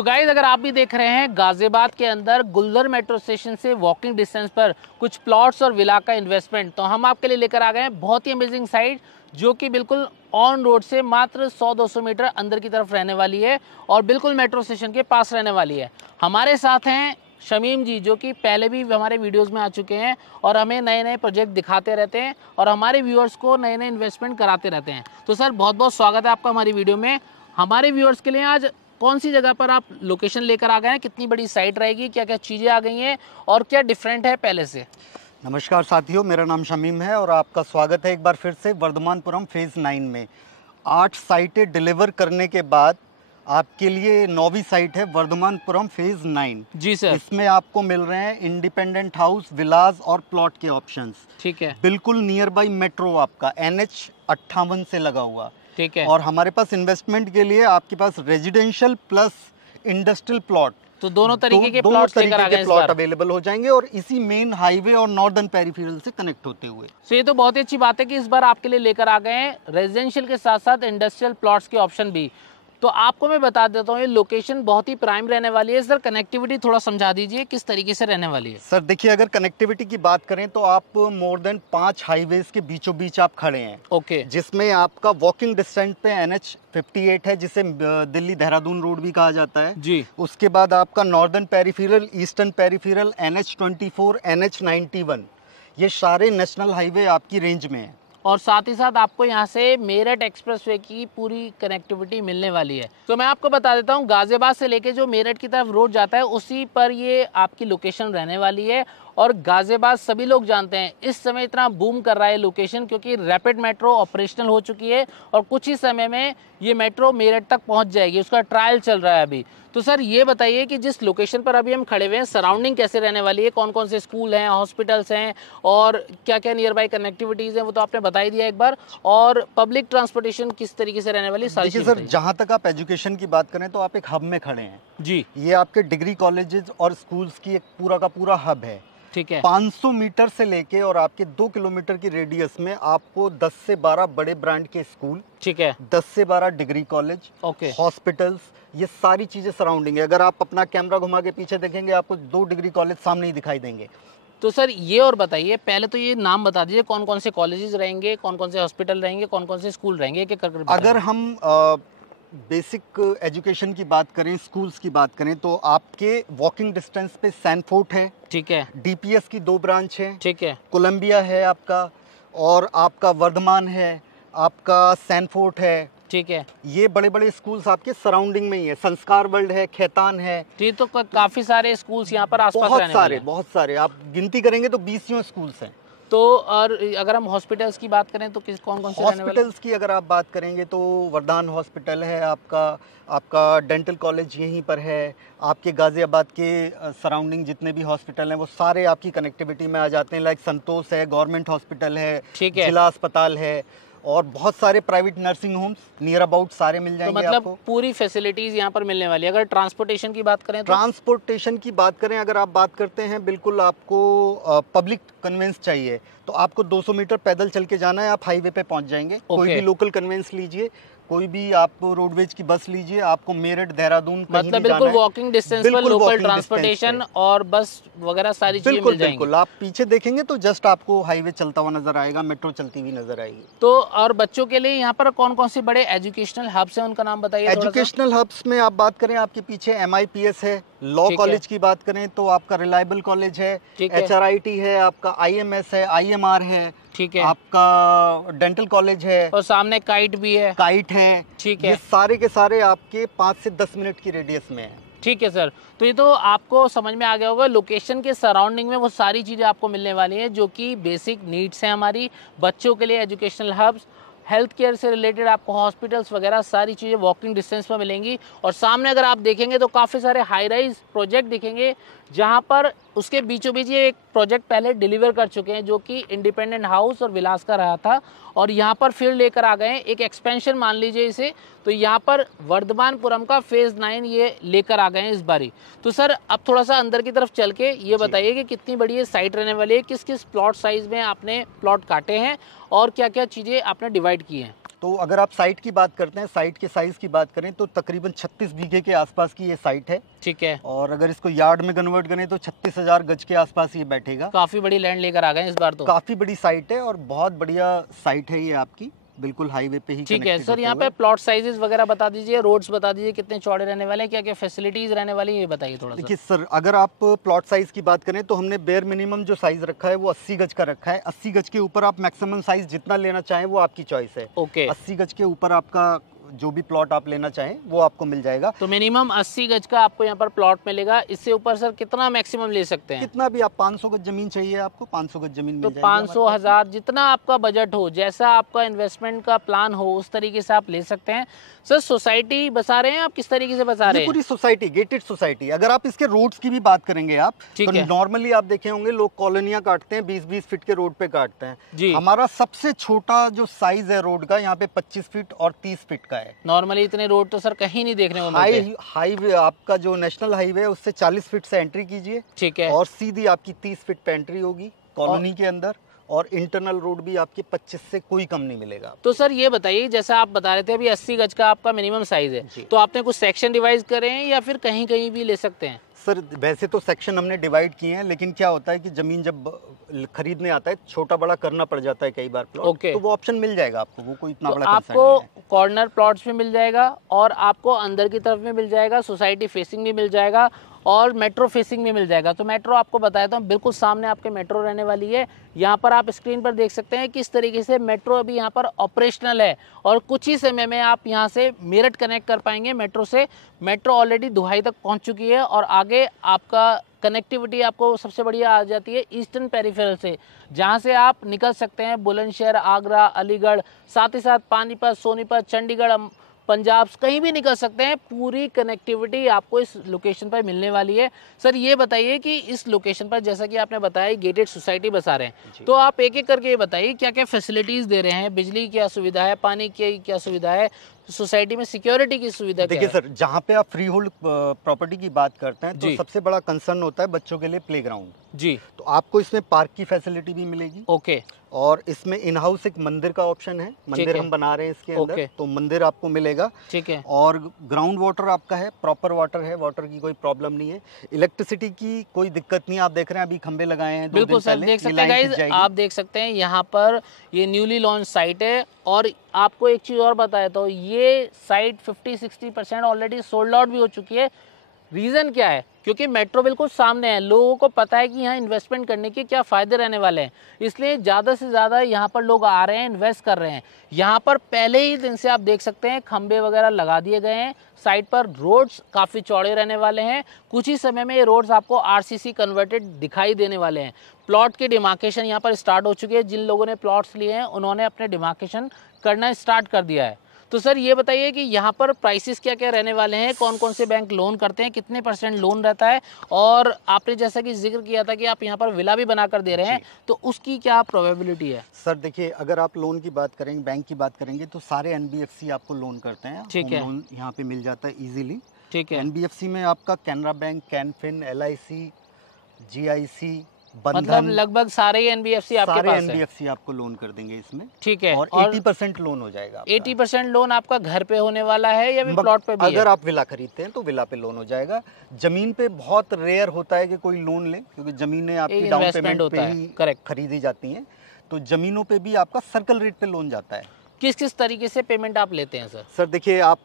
So guys, अगर आप भी देख रहे हैं गाजियाबाद के अंदर गुलजर मेट्रो स्टेशन से वॉकिंग डिस्टेंस पर कुछ प्लॉट्स और विला का इन्वेस्टमेंट, तो हम आपके लिए लेकर आ गए हैं बहुत ही अमेजिंग साइट जो कि बिल्कुल ऑन रोड से मात्र 100-200 मीटर अंदर की तरफ रहने वाली है और बिल्कुल मेट्रो स्टेशन के पास रहने वाली है। हमारे साथ हैं शमीम जी, जो कि पहले भी हमारे वीडियोस में आ चुके हैं और हमें नए नए प्रोजेक्ट दिखाते रहते हैं और हमारे व्यूअर्स को नए नए इन्वेस्टमेंट कराते रहते हैं। तो सर, बहुत बहुत स्वागत है आपका हमारी वीडियो में। हमारे व्यूअर्स के लिए आज कौन सी जगह पर आप लोकेशन लेकर आ गए हैं, कितनी बड़ी साइट रहेगी, क्या क्या चीज़ें आ गई हैं और क्या डिफरेंट है पहले से? नमस्कार साथियों, मेरा नाम शमीम है और आपका स्वागत है एक बार फिर से वर्धमानपुरम फेज़ 9 में। 8 साइटें डिलीवर करने के बाद आपके लिए 9वीं साइट है वर्धमानपुरम फेज़ 9। जी सर। इसमें आपको मिल रहे हैं इंडिपेंडेंट हाउस, विलाज और प्लॉट के ऑप्शंस। ठीक है। बिल्कुल नियर बाई मेट्रो, आपका NH 58 से लगा हुआ। ठीक है। और हमारे पास इन्वेस्टमेंट के लिए आपके पास रेजिडेंशियल प्लस इंडस्ट्रियल प्लॉट, तो दोनों तरीके के प्लॉट लेकर आ गए, प्लॉट अवेलेबल हो जाएंगे और इसी मेन हाईवे और नॉर्दर्न पेरिफेरल से कनेक्ट होते हुए। तो ये तो बहुत ही अच्छी बात है कि इस बार आपके लिए लेकर आ गए हैं रेजिडेंशियल के साथ साथ इंडस्ट्रियल प्लॉट्स के ऑप्शन भी। तो आपको मैं बता देता हूँ, ये लोकेशन बहुत ही प्राइम रहने वाली है। सर, कनेक्टिविटी थोड़ा समझा दीजिए किस तरीके से रहने वाली है। सर देखिए, अगर कनेक्टिविटी की बात करें तो आप मोर देन 5 हाईवेज के बीचों बीच आप खड़े हैं। ओके। जिसमें आपका वॉकिंग डिस्टेंस पे NH 58 है, जिसे दिल्ली देहरादून रोड भी कहा जाता है जी। उसके बाद आपका northern peripheral, eastern peripheral, NH 24, NH 91, ये सारे नेशनल हाईवे आपकी रेंज में है। और साथ ही साथ आपको यहाँ से मेरठ एक्सप्रेसवे की पूरी कनेक्टिविटी मिलने वाली है। तो मैं आपको बता देता हूँ, गाजियाबाद से लेके जो मेरठ की तरफ रोड जाता है उसी पर ये आपकी लोकेशन रहने वाली है। और गाजियाबाद सभी लोग जानते हैं इस समय इतना बूम कर रहा है लोकेशन, क्योंकि रैपिड मेट्रो ऑपरेशनल हो चुकी है और कुछ ही समय में ये मेट्रो मेरठ तक पहुंच जाएगी। उसका ट्रायल चल रहा है अभी। तो सर, ये बताइए कि जिस लोकेशन पर अभी हम खड़े हुए हैं, सराउंडिंग कैसे रहने वाली है, कौन कौन से स्कूल हैं, हॉस्पिटल्स हैं और क्या क्या नियर बाई कनेक्टिविटीज़ हैं, वो तो आपने बता ही दिया एक बार। और पब्लिक ट्रांसपोर्टेशन किस तरीके से रहने वाली, सारी चीज़ें। सर, जहाँ तक आप एजुकेशन की बात करें तो आप एक हब में खड़े हैं जी। ये आपके डिग्री कॉलेजेस और स्कूल्स की एक पूरा का पूरा हब है। ठीक है। 500 मीटर से लेके और आपके 2 किलोमीटर की रेडियस में आपको 10 से 12 बड़े ब्रांड के स्कूल, ठीक है, 10 से 12 डिग्री कॉलेज, ओके, हॉस्पिटल्स, ये सारी चीजें सराउंडिंग है। अगर आप अपना कैमरा घुमा के पीछे देखेंगे आपको 2 डिग्री कॉलेज सामने ही दिखाई देंगे। तो सर, ये और बताइए, पहले तो ये नाम बता दीजिए कौन कौन से कॉलेजेस रहेंगे, कौन कौन से हॉस्पिटल रहेंगे, कौन कौन से स्कूल रहेंगे, एक एक करके बताइए। अगर हम बेसिक एजुकेशन की बात करें, स्कूल्स की बात करें, तो आपके वॉकिंग डिस्टेंस पे सैनफोर्ट है। ठीक है। DPS की 2 ब्रांच है। ठीक है। कोलंबिया है आपका, और आपका वर्धमान है, आपका सैनफोर्ट है। ठीक है। ये बड़े बड़े स्कूल्स आपके सराउंडिंग में ही है। संस्कार वर्ल्ड है, खैतान है। ये तो काफी सारे स्कूल्स यहाँ पर आसपास रहने वाले हैं। बहुत सारे आप गिनती करेंगे तो 20 स्कूल्स हैं। तो और अगर हम हॉस्पिटल्स की बात करें तो कौन कौन से रहने वाले? हॉस्पिटल्स की अगर आप बात करेंगे तो वरदान हॉस्पिटल है आपका डेंटल कॉलेज यहीं पर है। आपके गाजियाबाद के सराउंडिंग जितने भी हॉस्पिटल हैं वो सारे आपकी कनेक्टिविटी में आ जाते हैं। लाइक संतोष है, गवर्नमेंट हॉस्पिटल है, जिला अस्पताल है और बहुत सारे private nursing homes near about सारे मिल जाएंगे। तो मतलब आपको पूरी फैसिलिटीज यहाँ पर मिलने वाली है। अगर ट्रांसपोर्टेशन की बात करें तो? ट्रांसपोर्टेशन की बात करें, अगर आप बात करते हैं, बिल्कुल आपको पब्लिक कन्वेंस चाहिए तो आपको 200 मीटर पैदल चल के जाना है, आप हाईवे पे पहुंच जाएंगे। कोई भी लोकल कन्वेंस लीजिए, कोई भी आप रोडवेज की बस लीजिए, आपको मेरठ, देहरादून मतलब बिल्कुल वॉकिंग डिस्टेंस पर लोकल ट्रांसपोर्टेशन और बस वगैरह सारी चीजें मिल जाएंगी। बिल्कुल, आप पीछे देखेंगे तो जस्ट आपको हाईवे चलता हुआ नजर आएगा, मेट्रो चलती हुई नजर आएगी। तो और बच्चों के लिए यहाँ पर कौन कौन से बड़े एजुकेशनल हब्स हैं, उनका नाम बताइए। एजुकेशनल हब्स में आप बात करें, आपके पीछे MIPS है। लॉ कॉलेज की बात करें तो आपका रिलायबल कॉलेज है, HRIT है, आपका IMS है, IMR है। ठीक है। आपका डेंटल कॉलेज है और सामने काइट भी है। काइट है। ठीक है। ये सारे के सारे आपके 5 से 10 मिनट की रेडियस में है। ठीक है सर, तो ये तो आपको समझ में आ गया होगा, लोकेशन के सराउंडिंग में वो सारी चीज़ें आपको मिलने वाली हैं जो कि बेसिक नीड्स हैं हमारी। बच्चों के लिए एजुकेशनल हब्स, हेल्थ केयर से रिलेटेड आपको हॉस्पिटल्स वगैरह सारी चीज़ें वॉकिंग डिस्टेंस पर मिलेंगी। और सामने अगर आप देखेंगे तो काफ़ी सारे हाई राइज प्रोजेक्ट दिखेंगे, जहां पर उसके बीचों बीच ये एक प्रोजेक्ट पहले डिलीवर कर चुके हैं जो कि इंडिपेंडेंट हाउस और विलास का रहा था, और यहाँ पर फिर लेकर आ गए हैं एक एक्सपेंशन मान लीजिए इसे। तो यहाँ पर वर्धमानपुरम का फेज़ 9 ये लेकर आ गए हैं इस बारी। तो सर, अब थोड़ा सा अंदर की तरफ चल के ये बताइए कि कितनी बड़ी ये साइट रहने वाली है, किस किस प्लॉट साइज में आपने प्लॉट काटे हैं और क्या क्या चीज़ें आपने डिवाइड की हैं। तो अगर आप साइट की बात करते हैं, साइट के साइज़ की बात करें तो तकरीबन 36 बीघे के आसपास की ये साइट है। ठीक है। और अगर इसको यार्ड में कन्वर्ट करें तो 36,000 गज के आसपास ये बैठेगा। काफ़ी बड़ी लैंड लेकर आ गए इस बार तो। काफ़ी बड़ी साइट है और बहुत बढ़िया साइट है ये आपकी, बिल्कुल हाईवे पे ही। ठीक है सर, यहाँ पे प्लॉट साइजेस वगैरह बता दीजिए, रोड्स बता दीजिए, कितने चौड़े रहने वाले हैं, क्या क्या फैसिलिटीज रहने वाली है, ये बताइए थोड़ा सा। देखिए सर, अगर आप प्लॉट साइज की बात करें तो हमने बेयर मिनिमम जो साइज रखा है वो 80 गज का रखा है। 80 गज के ऊपर आप मैक्सिमम साइज जितना लेना चाहें वो आपकी चॉइस है। ओके। 80 गज के ऊपर आपका जो भी प्लॉट आप लेना चाहें वो आपको मिल जाएगा। तो मिनिमम 80 गज का आपको यहाँ पर प्लॉट मिलेगा। इससे ऊपर सर कितना मैक्सिमम ले सकते हैं? कितना भी आप 500 गज जमीन चाहिए आपको, 500 गज जमीन मिल तो जाएगी। 500 1000 जितना आपका बजट हो, जैसा आपका इन्वेस्टमेंट का प्लान हो, उस तरीके से आप ले सकते हैं। सर सोसाइटी बसा रहे हैं आप, किस तरीके से बसा रहे हैं? पूरी सोसाइटी, गेटेड सोसाइटी। अगर आप इसके रोड्स की भी बात करेंगे आप, तो नॉर्मली आप देखे होंगे लोग कॉलोनियां काटते हैं 20-20 फीट के रोड पे काटते हैं जी। हमारा सबसे छोटा जो साइज है रोड का यहाँ पे 25 फीट और 30 फीट का है। नॉर्मली इतने रोड तो सर कहीं नहीं देखने को मिलते। हाईवे आपका जो नेशनल हाईवे है उससे 40 फीट से एंट्री कीजिए, ठीक है, और सीधी आपकी 30 फीट पे एंट्री होगी कॉलोनी के अंदर। और इंटरनल रोड भी आपके 25 से कोई कम नहीं मिलेगा। तो सर ये बताइए, जैसा आप बता रहे थे अभी 80 गज का आपका मिनिमम साइज है, तो आपने कुछ सेक्शन डिवाइड करे हैं या फिर कहीं कहीं भी ले सकते हैं? सर वैसे तो सेक्शन हमने डिवाइड किए हैं, लेकिन क्या होता है कि जमीन जब खरीदने आता है छोटा बड़ा करना पड़ जाता है कई बार प्लॉट, तो वो ऑप्शन मिल जाएगा आपको, वो कोई इतना तो बड़ा आपको कॉर्नर प्लॉट्स में मिल जाएगा और आपको अंदर की तरफ में मिल जाएगा, सोसाइटी फेसिंग भी मिल जाएगा और मेट्रो फेसिंग भी मिल जाएगा। तो मेट्रो आपको बताया था, बिल्कुल सामने आपके मेट्रो रहने वाली है। यहाँ पर आप स्क्रीन पर देख सकते हैं किस तरीके से मेट्रो अभी यहाँ पर ऑपरेशनल है और कुछ ही समय में आप यहाँ से मेरठ कनेक्ट कर पाएंगे मेट्रो से। मेट्रो ऑलरेडी दुहाई तक पहुँच चुकी है और आगे आपका कनेक्टिविटी आपको सबसे बढ़िया आ जाती है ईस्टर्न पेरिफेरल से, जहाँ से आप निकल सकते हैं बुलंदशहर, आगरा, अलीगढ़, साथ ही साथ पानीपत, सोनीपत, चंडीगढ़, पंजाब, कहीं भी निकल सकते हैं। पूरी कनेक्टिविटी आपको इस लोकेशन पर मिलने वाली है। सर ये बताइए कि इस लोकेशन पर, जैसा कि आपने बताया गेटेड सोसाइटी बसा रहे हैं, तो आप एक एक करके ये बताइए क्या क्या फैसिलिटीज दे रहे हैं, बिजली की क्या सुविधा है, पानी की क्या सुविधा है, सोसाइटी में सिक्योरिटी की सुविधा क्या है? देखिए सर, जहाँ पे आप फ्री होल्ड प्रॉपर्टी की बात करते हैं तो सबसे बड़ा कंसर्न होता है बच्चों के लिए प्लेग्राउंड जी। तो आपको इसमें पार्क की फैसिलिटी भी मिलेगी। ओके। और इसमें इन हाउस एक मंदिर का ऑप्शन है, मंदिर हम बना रहे हैं इसके अंदर, तो मंदिर आपको मिलेगा, ठीक है। और ग्राउंड वाटर आपका है, प्रॉपर वाटर है, वाटर की कोई प्रॉब्लम नहीं है। इलेक्ट्रिसिटी की कोई दिक्कत नहीं। आप देख रहे हैं अभी खंबे लगाए हैं, बिल्कुल सर देख सकते हैं गाइस, आप देख सकते हैं यहाँ पर ये न्यूली लॉन्च साइट है। और आपको एक चीज़ और बताया तो ये साइट 50-60% ऑलरेडी सोल्ड आउट भी हो चुकी है। रीज़न क्या है? क्योंकि मेट्रो बिल्कुल सामने है, लोगों को पता है कि यहाँ इन्वेस्टमेंट करने के क्या फ़ायदे रहने वाले हैं, इसलिए ज़्यादा से ज़्यादा यहाँ पर लोग आ रहे हैं, इन्वेस्ट कर रहे हैं। यहाँ पर पहले ही दिन से आप देख सकते हैं खंबे वगैरह लगा दिए गए हैं। साइड पर रोड्स काफ़ी चौड़े रहने वाले हैं। कुछ ही समय में ये रोड्स आपको आरसीसी कन्वर्टेड दिखाई देने वाले हैं। प्लॉट की डिमार्केशन यहाँ पर स्टार्ट हो चुकी है। जिन लोगों ने प्लॉट्स लिए हैं उन्होंने अपने डिमार्केशन करना स्टार्ट कर दिया है। तो सर ये बताइए कि यहाँ पर प्राइसेस क्या क्या रहने वाले हैं, कौन कौन से बैंक लोन करते हैं, कितने % लोन रहता है, और आपने जैसा कि जिक्र किया था कि आप यहाँ पर विला भी बनाकर दे रहे हैं, तो उसकी क्या प्रोबेबिलिटी है? सर देखिए, अगर आप लोन की बात करेंगे, बैंक की बात करेंगे, तो सारे NBFC आपको लोन करते हैं। ठीक है। लोन यहाँ पे मिल जाता है इजीली। ठीक है। NBFC में आपका Canara bank, Canfin, LIC, GIC, मतलब लगभग सारे NBFC आपके पास है। NBFC आपको लोन कर देंगे इसमें। ठीक है। और 80% लोन हो जाएगा। 80% लोन आपका घर पे होने वाला है या फिर प्लॉट पे भी? अगर आप विला खरीदते हैं तो विला पे लोन हो जाएगा। जमीन पे बहुत रेयर होता है कि कोई लोन ले, क्योंकि जमीनें आपकी डाउन पेमेंट पे ही खरीदी जाती हैं। तो जमीनों पे भी आपका सर्कल रेट पे लोन जाता है। किस किस तरीके से पेमेंट आप लेते हैं सर? सर देखिए, आप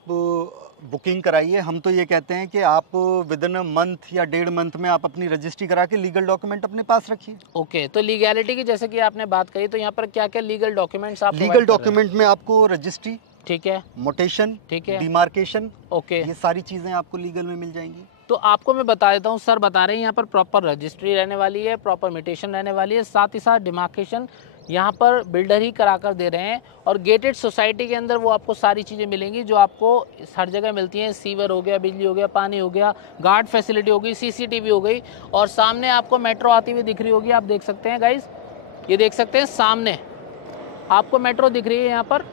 बुकिंग कराइए। हम तो ये कहते हैं कि आप विद इन अ मंथ या 1.5 मंथ में आप अपनी रजिस्ट्री करा के लीगल डॉक्यूमेंट अपने पास रखिए। ओके। तो लीगैलिटी की जैसे कि आपने बात करी, तो यहाँ पर क्या क्या लीगल डॉक्यूमेंट्स आप? लीगल डॉक्यूमेंट में आपको रजिस्ट्री, ठीक है, मोटेशन, ठीक है, डिमार्केशन, ओके, ये सारी चीजें आपको लीगल में मिल जाएंगी। तो आपको मैं बता देता हूँ, सर बता रहे हैं यहाँ पर प्रॉपर रजिस्ट्री रहने वाली है, प्रॉपर म्यूटेशन रहने वाली है, साथ ही साथ डिमार्केशन यहाँ पर बिल्डर ही करा कर दे रहे हैं। और गेटेड सोसाइटी के अंदर वो आपको सारी चीज़ें मिलेंगी जो आपको हर जगह मिलती हैं। सीवर हो गया, बिजली हो गया, पानी हो गया, गार्ड फैसिलिटी हो गई, CCTV हो गई, और सामने आपको मेट्रो आती हुई दिख रही होगी। आप देख सकते हैं गाइस, ये देख सकते हैं सामने आपको मेट्रो दिख रही है। यहाँ पर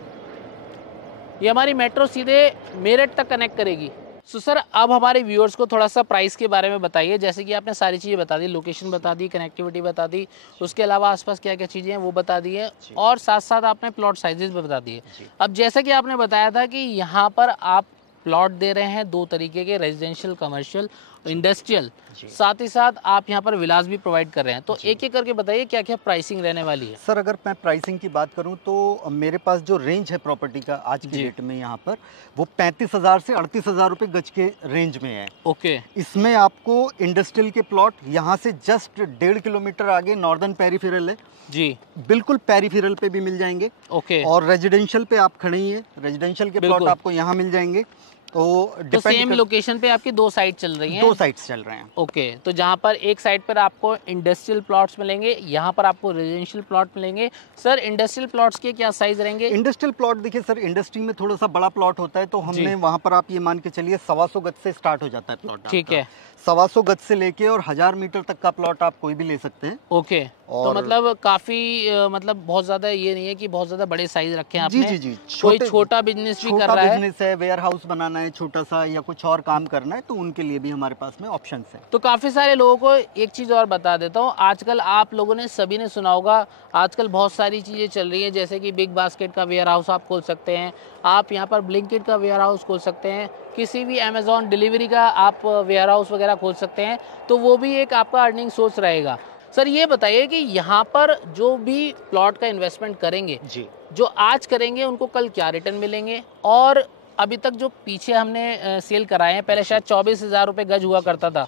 ये हमारी मेट्रो सीधे मेरठ तक कनेक्ट करेगी। सो सर अब हमारे व्यूअर्स को थोड़ा सा प्राइस के बारे में बताइए। जैसे कि आपने सारी चीज़ें बता दी, लोकेशन बता दी, कनेक्टिविटी बता दी, उसके अलावा आसपास क्या क्या चीज़ें हैं वो बता दी है, और साथ साथ आपने प्लॉट साइजेस भी बता दिए। अब जैसा कि आपने बताया था कि यहाँ पर आप प्लॉट दे रहे हैं दो तरीके के, रेजिडेंशियल, कमर्शियल, इंडस्ट्रियल, साथ ही साथ आप यहाँ पर विलास भी प्रोवाइड कर रहे हैं। तो एक एक करके बताइए क्या क्या प्राइसिंग रहने वाली है। सर अगर मैं प्राइसिंग की बात करूं तो मेरे पास जो रेंज है प्रॉपर्टी का आज की डेट में यहाँ पर, वो 35,000 से 38,000 रुपए गज के रेंज में है। ओके। इसमें आपको इंडस्ट्रियल के प्लॉट यहाँ से जस्ट 1.5 किलोमीटर आगे नॉर्दर्न पेरिफेरल है जी, बिल्कुल पेरिफेरल पे भी मिल जाएंगे। ओके। और रेजिडेंशियल पे आप खड़े ही हैं, रेजिडेंशियल के प्लॉट आपको यहाँ मिल जाएंगे। तो सेम लोकेशन पे आपकी दो साइट चल रही हैं? दो साइट्स चल रहे हैं। ओके। तो जहाँ पर एक साइड पर आपको इंडस्ट्रियल प्लॉट्स मिलेंगे, यहाँ पर आपको रेजिडेंशियल प्लॉट मिलेंगे। सर इंडस्ट्रियल प्लॉट्स के क्या साइज रहेंगे? इंडस्ट्रियल प्लॉट देखिए सर, इंडस्ट्री में थोड़ा सा बड़ा प्लॉट होता है, तो हमने वहाँ पर आप ये मान के चलिए 125 गज से स्टार्ट हो जाता है प्लॉट। ठीक है। 125 गज से लेके और 1000 मीटर तक का प्लॉट आप कोई भी ले सकते हैं। ओके। तो मतलब काफी मतलब बहुत ज्यादा ये नहीं है कि बहुत ज्यादा बड़े साइज रखे हैं आपने। जी। कोई छोटा बिजनेस भी कर रहा है, बिजनेस है, वेयर हाउस बनाना है छोटा सा या कुछ और काम करना है, तो उनके लिए भी हमारे पास में ऑप्शंस हैं। तो काफी सारे लोगों को एक चीज और बता देता हूँ, आजकल आप लोगों ने सभी ने सुना होगा, आजकल बहुत सारी चीजें चल रही है, जैसे कि बिग बास्केट का वेयर हाउस आप खोल सकते हैं, आप यहाँ पर ब्लिंकिट का वेयर हाउस खोल सकते हैं, किसी भी अमेजॉन डिलीवरी का आप वेयर हाउस वगैरह खोल सकते हैं, तो वो भी एक आपका अर्निंग सोर्स रहेगा। सर ये बताइए कि यहाँ पर जो भी प्लॉट का इन्वेस्टमेंट करेंगे जी, जो आज करेंगे उनको कल क्या रिटर्न मिलेंगे, और अभी तक जो पीछे हमने सेल कराए हैं, पहले शायद 24,000 रुपये गज हुआ करता था,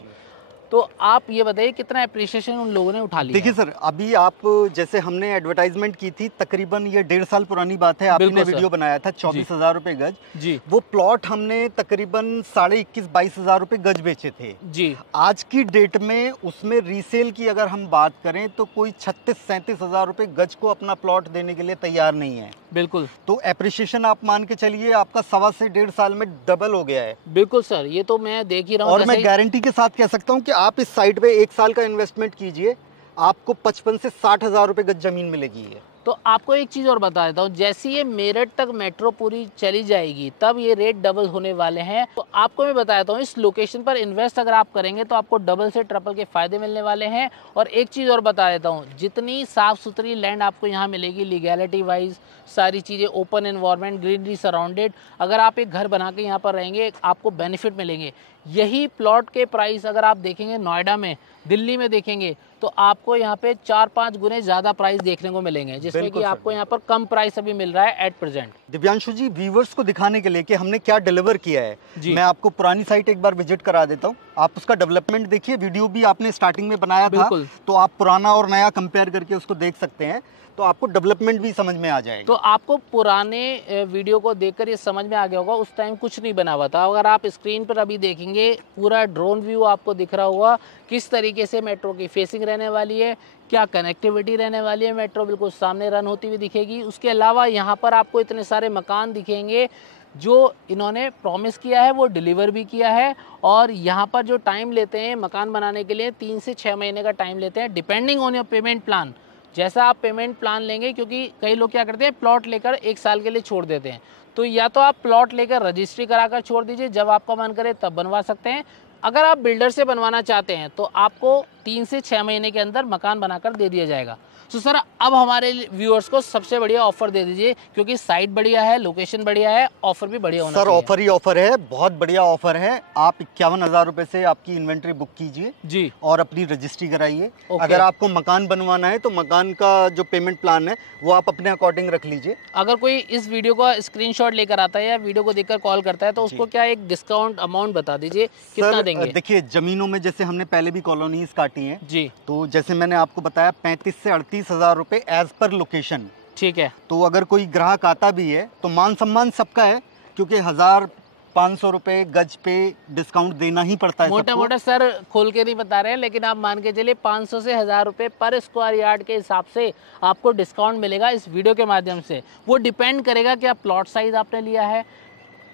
तो आप ये बताइए कितना एप्रिसिएशन उन लोगों ने उठा लिया? देखिए सर, अभी आप जैसे हमने एडवर्टाइजमेंट की थी, तकरीबन ये 1.5 साल पुरानी बात है, आपने वीडियो बनाया था 24,000 रुपए गज जी। वो प्लॉट हमने तकरीबन 21,500-22,000 रुपए गज बेचे थे जी। आज की डेट में उसमें रीसेल की अगर हम बात करें तो कोई 36-37,000 रुपए गज को अपना प्लॉट देने के लिए तैयार नहीं है। बिल्कुल। तो एप्रिसिएशन आप मान के चलिए आपका 1.25 से 1.5 साल में डबल हो गया है। बिल्कुल सर, ये तो मैं देख ही रहा हूँ। और मैं गारंटी के साथ कह सकता हूँ कि आप इस साइट पे 1 साल का इन्वेस्टमेंट कीजिए, आपको 55 से 60,000 रुपए गज जमीन मिलेगी है। तो आपको एक चीज़ और बता देता हूँ, जैसे ये मेरठ तक मेट्रो पूरी चली जाएगी तब ये रेट डबल होने वाले हैं। तो आपको मैं बता देता हूँ, इस लोकेशन पर इन्वेस्ट अगर आप करेंगे तो आपको डबल से ट्रिपल के फायदे मिलने वाले हैं। और एक चीज़ और बता देता हूँ, जितनी साफ़ सुथरी लैंड आपको यहाँ मिलेगी, लीगैलिटी वाइज सारी चीज़ें, ओपन एनवायरनमेंट, ग्रीनरी सराउंडेड, अगर आप एक घर बना के यहाँ पर रहेंगे आपको बेनिफिट मिलेंगे। यही प्लॉट के प्राइस अगर आप देखेंगे नोएडा में, दिल्ली में देखेंगे तो आपको यहाँ पे 4-5 गुने ज़्यादा प्राइस देखने को मिलेंगे, जिसमें कि आपको यहाँ पर कम प्राइस अभी मिल रहा है at present. Divyanshu ji, viewers को दिखाने के लिए कि हमने क्या डिलीवर किया है, मैं आपको पुरानी साइट एक बार विजिट करा देता हूँ, आप उसका डेवलपमेंट देखिए। वीडियो भी आपने स्टार्टिंग में बनाया था, तो आप पुराना और नया कंपेयर करके उसको देख सकते हैं, तो आपको डेवलपमेंट भी समझ में आ जाएगा। तो आपको पुराने वीडियो को देखकर ये समझ में आ गया होगा, उस टाइम कुछ नहीं बना हुआ था। अगर आप स्क्रीन पर अभी देखेंगे, पूरा ड्रोन व्यू आपको दिख रहा होगा, किस तरीके से मेट्रो की फेसिंग रहने वाली है, क्या कनेक्टिविटी रहने वाली है, मेट्रो बिल्कुल सामने रन होती हुई दिखेगी। उसके अलावा यहाँ पर आपको इतने सारे मकान दिखेंगे, जो इन्होंने प्रॉमिस किया है वो डिलीवर भी किया है। और यहाँ पर जो टाइम लेते हैं मकान बनाने के लिए, 3 से 6 महीने का टाइम लेते हैं, depending on your payment plan. जैसा आप पेमेंट प्लान लेंगे, क्योंकि कई लोग क्या करते हैं, प्लॉट लेकर 1 साल के लिए छोड़ देते हैं, तो या तो आप प्लॉट लेकर रजिस्ट्री कराकर छोड़ दीजिए, जब आपका मन करे तब बनवा सकते हैं। अगर आप बिल्डर से बनवाना चाहते हैं तो आपको 3 से 6 महीने के अंदर मकान बनाकर दे दिया जाएगा। तो सर अब हमारे व्यूअर्स को सबसे बढ़िया ऑफर दे दीजिए, क्योंकि साइट बढ़िया है, लोकेशन बढ़िया है, ऑफर भी बढ़िया होना चाहिए। सर ऑफर ही ऑफर है, बहुत बढ़िया ऑफर है। आप 51,000 रुपए से आपकी इन्वेंट्री बुक कीजिए जी, और अपनी रजिस्ट्री कराइए। अगर आपको मकान बनवाना है तो मकान का जो पेमेंट प्लान है वो आप अपने अकॉर्डिंग रख लीजिए। अगर कोई इस वीडियो का स्क्रीनशॉट लेकर आता है या वीडियो को देखकर कॉल करता है तो उसको क्या एक डिस्काउंट अमाउंट बता दीजिए, कितना देंगे? देखिए, जमीनों में जैसे हमने पहले भी कॉलोनीज काटी हैं जी, तो जैसे मैंने आपको बताया 35 से 38,000 रुपए एज पर लोकेशन। ठीक है। तो अगर कोई ग्राहक आता भी है तो मान सम्मान सबका है, क्योंकि 1,500 रुपए गज पे डिस्काउंट देना ही पड़ता है। मोटा मोटा सर खोल के नहीं बता रहे हैं, लेकिन आप मान के चलिए 500 से 1,000 रुपए पर स्क्वायर यार्ड के हिसाब से आपको डिस्काउंट मिलेगा इस वीडियो के माध्यम से। वो डिपेंड करेगा कि आप प्लॉट साइज आपने लिया है,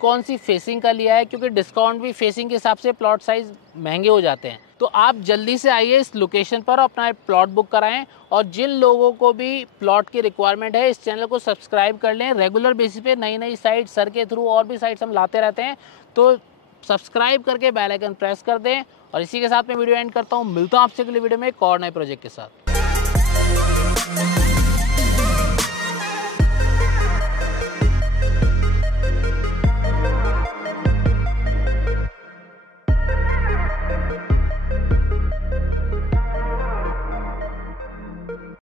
कौन सी फेसिंग का लिया है, क्योंकि डिस्काउंट भी फेसिंग के हिसाब से प्लॉट साइज महंगे हो जाते हैं। तो आप जल्दी से आइए इस लोकेशन पर, अपना प्लॉट बुक कराएं। और जिन लोगों को भी प्लॉट की रिक्वायरमेंट है, इस चैनल को सब्सक्राइब कर लें। रेगुलर बेसिस पे नई नई साइट सर के थ्रू और भी साइट्स हम लाते रहते हैं, तो सब्सक्राइब करके बेल आइकन प्रेस कर दें। और इसी के साथ मैं वीडियो एंड करता हूँ। मिलता हूँ आपसे अगले वीडियो में एक और नए प्रोजेक्ट के साथ।